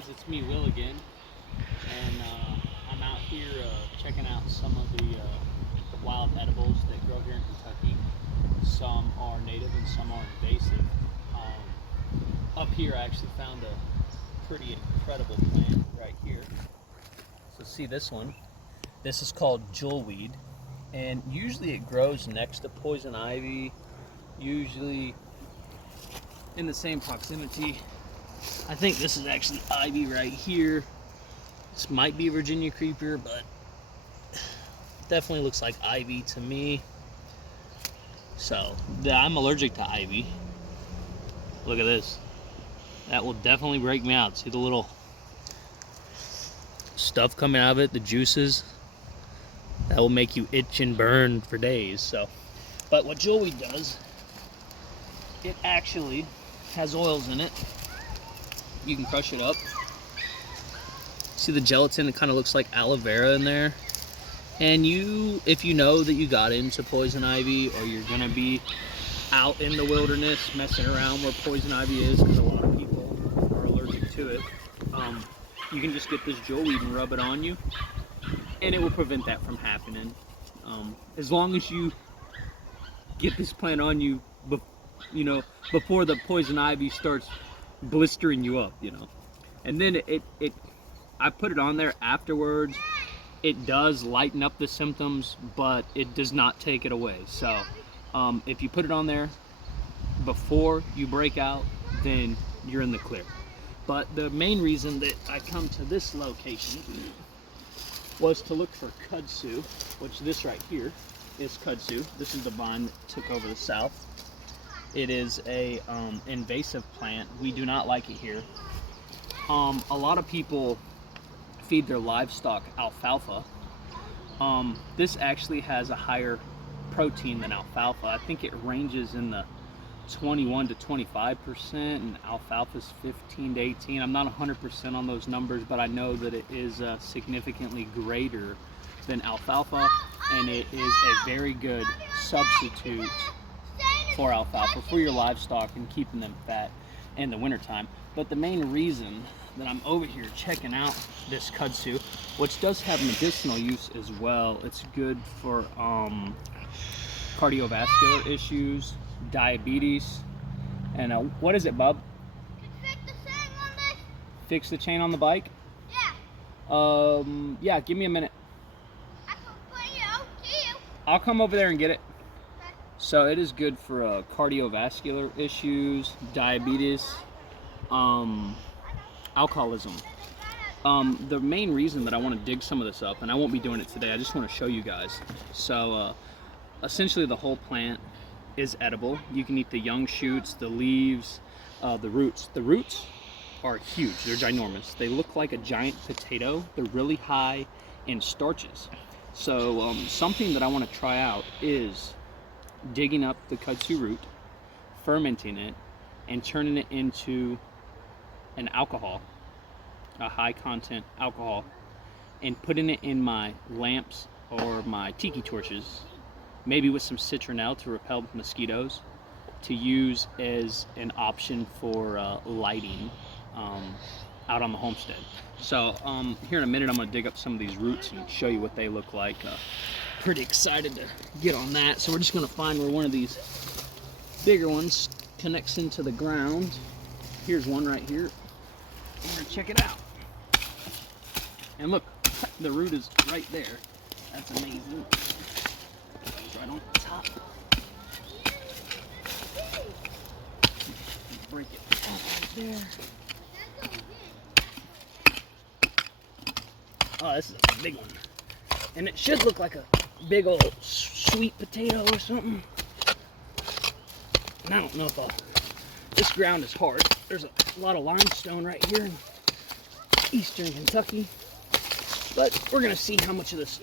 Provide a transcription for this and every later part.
guys, it's me, Will, again, and I'm out here checking out some of the wild edibles that grow here in Kentucky. Some are native and some are invasive. Up here, I actually found a pretty incredible plant right here. So see this one? This is called jewelweed, and usually it grows next to poison ivy, usually in the same proximity. I think this is actually ivy right here. This might be Virginia creeper, but definitely looks like ivy to me. So I'm allergic to ivy. Look at this. That will definitely break me out. See the little stuff coming out of it, the juices? That will make you itch and burn for days. So, but what jewelweed does, it actually has oils in it. You can crush it up. See the gelatin? It kind of looks like aloe vera in there. And if you know that you got into poison ivy, or you're gonna be out in the wilderness messing around where poison ivy is, because a lot of people are allergic to it, you can just get this jewelweed and rub it on you, and it will prevent that from happening. As long as you get this plant on you, before the poison ivy starts blistering you up, and then I put it on there afterwards. It does lighten up the symptoms, but it does not take it away. So if you put it on there before you break out, then you're in the clear. But the main reason that I come to this location was to look for kudzu, which this right here is kudzu. This is the vine that took over the south. It is a invasive plant. We do not like it here. A lot of people feed their livestock alfalfa. This actually has a higher protein than alfalfa. I think it ranges in the 21 to 25%, and alfalfa's 15 to 18. I'm not 100% on those numbers, but I know that it is significantly greater than alfalfa, and it is a very good substitute for alfalfa for your livestock and keeping them fat in the wintertime. But the main reason that I'm over here checking out this kudzu, which does have medicinal use as well. It's good for cardiovascular issues, diabetes, and what is it, bub? Fix the chain on the bike? Yeah. Yeah, give me a minute. I'll come over there and get it. Okay. So it is good for cardiovascular issues, diabetes, alcoholism. The main reason that I want to dig some of this up, and I won't be doing it today, I just want to show you guys. So essentially the whole plant is edible. You can eat the young shoots, the leaves, the roots. The roots are huge. They're ginormous. They look like a giant potato. They're really high in starches. So something that I want to try out is digging up the kudzu root, fermenting it, and turning it into an alcohol, a high content alcohol, and putting it in my lamps or my tiki torches, maybe with some citronelle to repel mosquitoes, to use as an option for lighting out on the homestead. So here in a minute I'm going to dig up some of these roots and show you what they look like. Pretty excited to get on that. So we're just going to find where one of these bigger ones connects into the ground. Here's one right here. We're going to check it out. And look, the root is right there. That's amazing. It's right on the top. Break it off right there. Oh, this is a big one. And it should look like a big old sweet potato or something. And I don't know if this ground is hard. There's a lot of limestone right here in eastern Kentucky. But we're going to see how much of this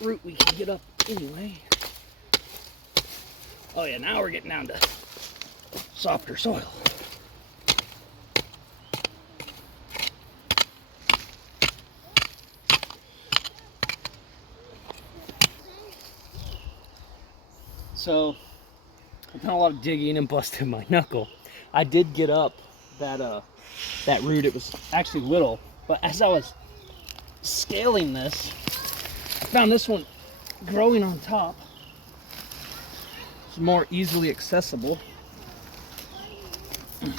root we can get up anyway. Oh yeah, now we're getting down to softer soil. So I've done a lot of digging and busted my knuckle. I did get up that root. It was actually little, but as I was scaling this, I found this one growing on top. It's more easily accessible. Will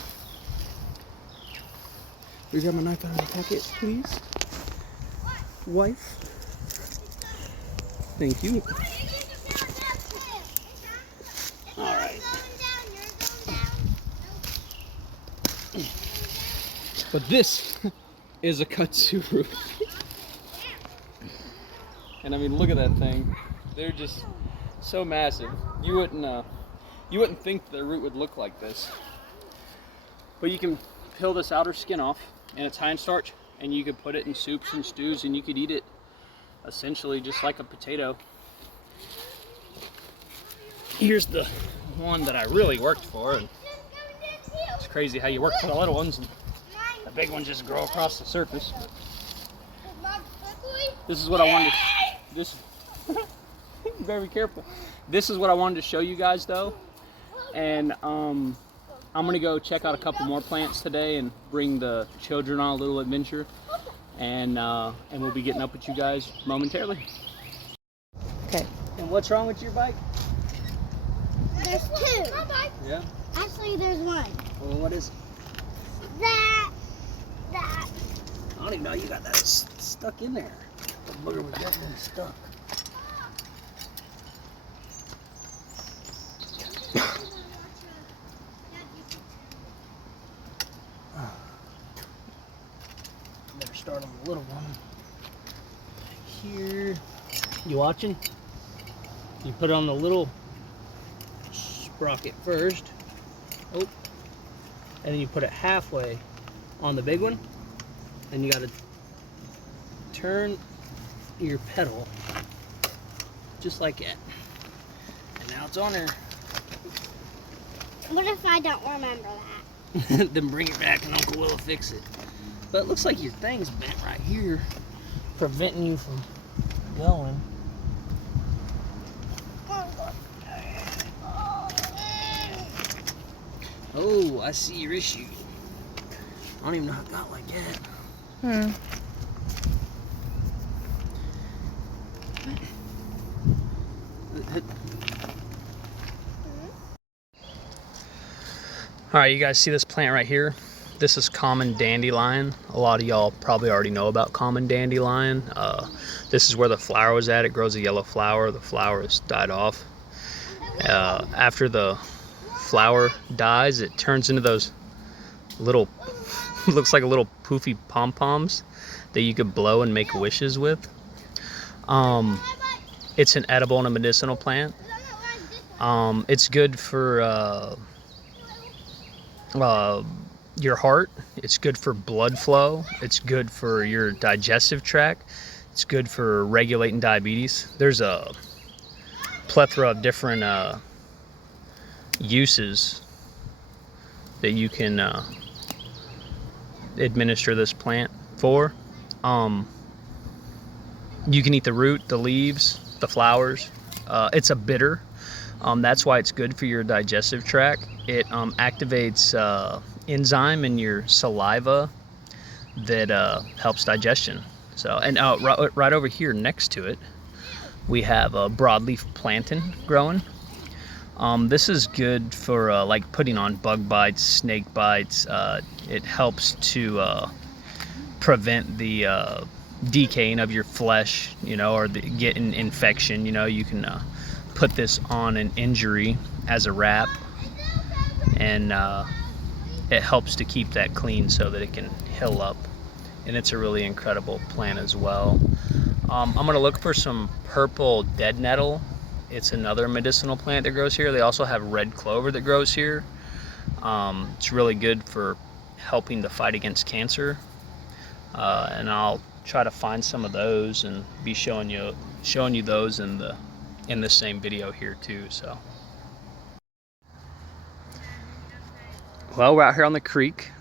you grab my knife out of my pocket, please? Wife. Thank you. All right. But this is a kudzu root. And I mean, look at that thing. They're just so massive. You wouldn't think the root would look like this. But you can peel this outer skin off, and it's high in starch, and you could put it in soups and stews, and you could eat it essentially just like a potato. Here's the one that I really worked for, and it's crazy how you work for the little ones and the big ones just grow across the surface. But this is what I wanted to, this very careful. This is what I wanted to show you guys though, and I'm gonna go check out a couple more plants today and bring the children on a little adventure, and we'll be getting up with you guys momentarily. Okay. And what's wrong with your bike? There's two. Yeah. Actually, there's one. Well, what is it? That. I don't even know you got that stuck in there. The booger was definitely stuck. Better start on the little one. Here. You watching? You put it on the little sprocket first. Oh. And then you put it halfway on the big one. And you gotta turn your pedal just like that. And now it's on there. What if I don't remember that? Then bring it back and Uncle Will will fix it. But it looks like your thing's bent right here, preventing you from going. Oh, I see your issue. I don't even know how it got like that. All right, you guys see this plant right here? This is common dandelion. A lot of y'all probably already know about common dandelion. This is where the flower was at. It grows a yellow flower. The flower has died off. After the flower dies, it turns into those little, looks like a little poofy pom-poms that you could blow and make wishes with. It's an edible and a medicinal plant. It's good for your heart. It's good for blood flow. It's good for your digestive tract. It's good for regulating diabetes. There's a plethora of different uses that you can administer this plant for. You can eat the root, the leaves, the flowers. It's a bitter. That's why it's good for your digestive tract. It activates enzyme in your saliva that helps digestion. So, and right over here next to it, we have a broadleaf plantain growing. This is good for like putting on bug bites, snake bites. It helps to prevent the decaying of your flesh, you know, or getting infection. You know, you can put this on an injury as a wrap, and it helps to keep that clean so that it can heal up. And it's a really incredible plant as well. I'm gonna look for some purple dead nettle. It's another medicinal plant that grows here. They also have red clover that grows here. It's really good for helping the fight against cancer. And I'll try to find some of those and be showing you those in the same video here too. So, well, we're out here on the creek,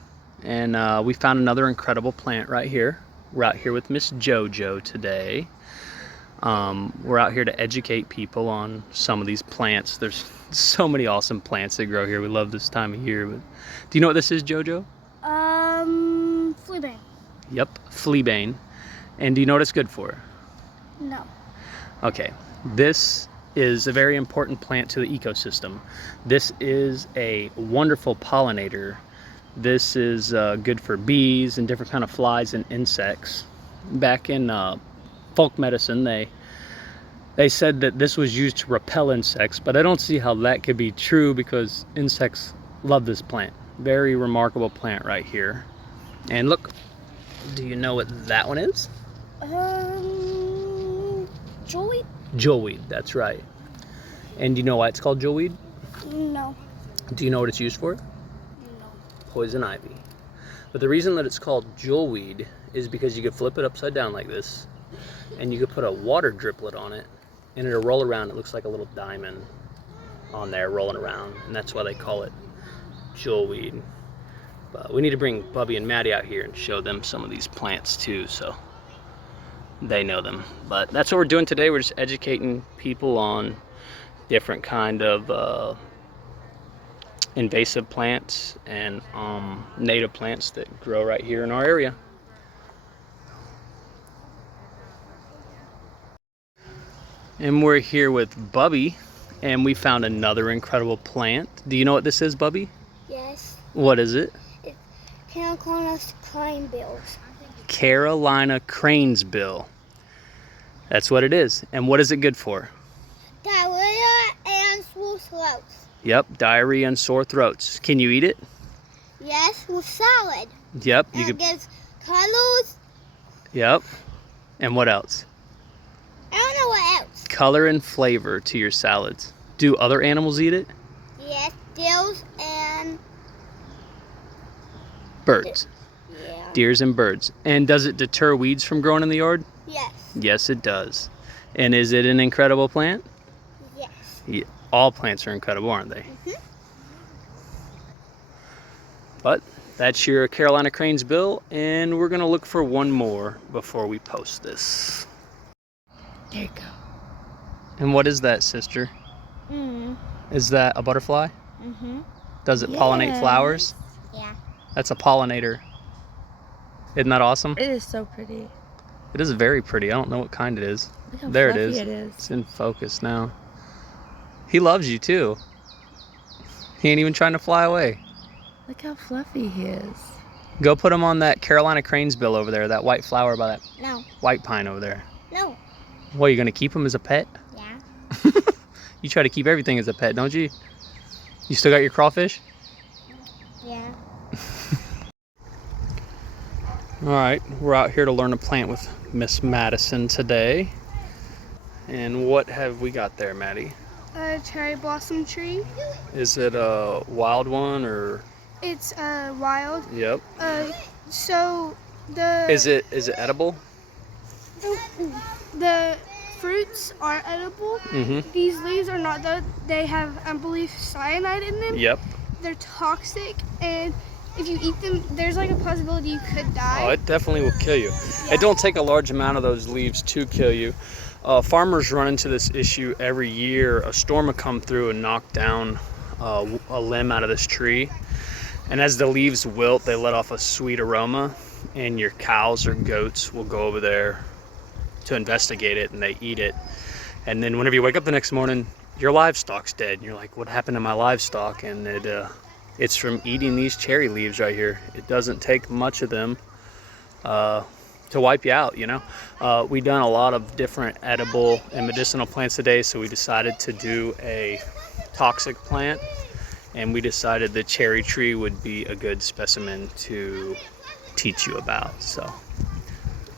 and we found another incredible plant right here. We're out here with Miss JoJo today. We're out here to educate people on some of these plants. There's so many awesome plants that grow here. We love this time of year. But do you know what this is, JoJo? Yep, fleabane. And do you know what it's good for? No. Okay, this is a very important plant to the ecosystem. This is a wonderful pollinator. This is good for bees and different kind of flies and insects. Back in folk medicine, they said that this was used to repel insects, but I don't see how that could be true because insects love this plant. Very remarkable plant right here. And look, do you know what that one is? Jewelweed? Jewelweed, that's right. And do you know why it's called jewelweed? No. Do you know what it's used for? No. Poison ivy. But the reason that it's called jewelweed is because you could flip it upside down like this, and you could put a water driplet on it, and it'll roll around. It looks like a little diamond on there rolling around, and that's why they call it jewelweed. But we need to bring Bubby and Maddie out here and show them some of these plants too, so they know them. But that's what we're doing today. We're just educating people on different kind of invasive plants and native plants that grow right here in our area. And we're here with Bubby, and we found another incredible plant. Do you know what this is, Bubby? Yes. What is it? It's Carolina cranebills. Carolina cranesbill. That's what it is. And what is it good for? Diarrhea and sore throats. Yep, diarrhea and sore throats. Can you eat it? Yes, with salad. Yep, And you it could. gives colors. Yep. And what else? I don't know what else. Color and flavor to your salads. Do other animals eat it? Yes, deers and Birds. yeah. Deers and birds. And does it deter weeds from growing in the yard? Yes. Yes, it does. And is it an incredible plant? Yes. Yeah, all plants are incredible, aren't they? Mhm. But that's your Carolina cranesbill, and we're gonna look for one more before we post this. There you go. And what is that, sister? Is that a butterfly? Does it pollinate flowers? Yeah. That's a pollinator. Isn't that awesome? It is so pretty. It is very pretty. I don't know what kind it is. Look how There it fluffy is. it is. It's in focus now. He loves you too. He ain't even trying to fly away. Look how fluffy he is. Go put him on that Carolina cranesbill over there, that white flower by that No. white pine over there. No. What, you gonna keep him as a pet? Yeah. You try to keep everything as a pet, don't you? You still got your crawfish? Yeah. All right, we're out here to learn a plant with Miss Madison today. And what have we got there, Maddie? A cherry blossom tree. Is it a wild one or? It's wild. Yep. So the Is it edible? the fruits are edible. Mm-hmm. These leaves are not though. They have, I believe, cyanide in them. Yep. They're toxic, and if you eat them, there's like a possibility you could die. Oh, it definitely will kill you. It don't take a large amount of those leaves to kill you. Farmers run into this issue every year. A storm will come through and knock down a limb out of this tree. And as the leaves wilt, they let off a sweet aroma. And your cows or goats will go over there to investigate it, and they eat it. And then whenever you wake up the next morning, your livestock's dead. And you're like, what happened to my livestock? And it's from eating these cherry leaves right here. It doesn't take much of them to wipe you out, you know. We've done a lot of different edible and medicinal plants today, so we decided to do a toxic plant, and we decided the cherry tree would be a good specimen to teach you about. So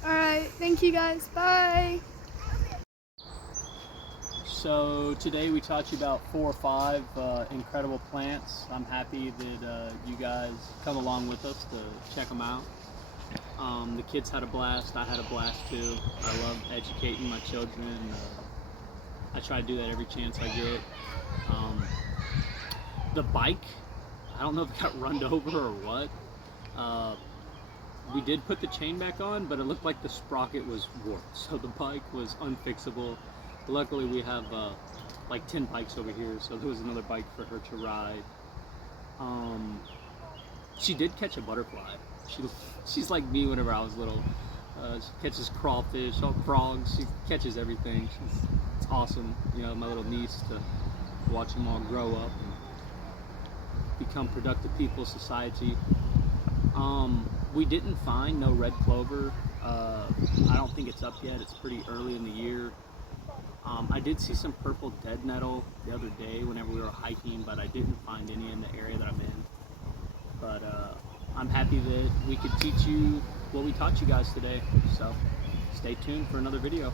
All right. Thank you guys. Bye. So today we taught you about 4 or 5 incredible plants. I'm happy that you guys come along with us to check them out. The kids had a blast. I had a blast too. I love educating my children. I try to do that every chance I get. The bike, I don't know if it got run over or what. We did put the chain back on, but it looked like the sprocket was warped, so the bike was unfixable. Luckily we have like 10 bikes over here, so there was another bike for her to ride. She did catch a butterfly, She's like me whenever I was little. She catches crawfish, frogs. She catches everything. It's awesome. You know, my little niece, to watch them all grow up and become productive people of society. We didn't find no red clover. I don't think it's up yet. It's pretty early in the year. I did see some purple dead nettle the other day whenever we were hiking, but I didn't find any in the area that I'm in. But I'm happy that we could teach you what we taught you guys today. So stay tuned for another video.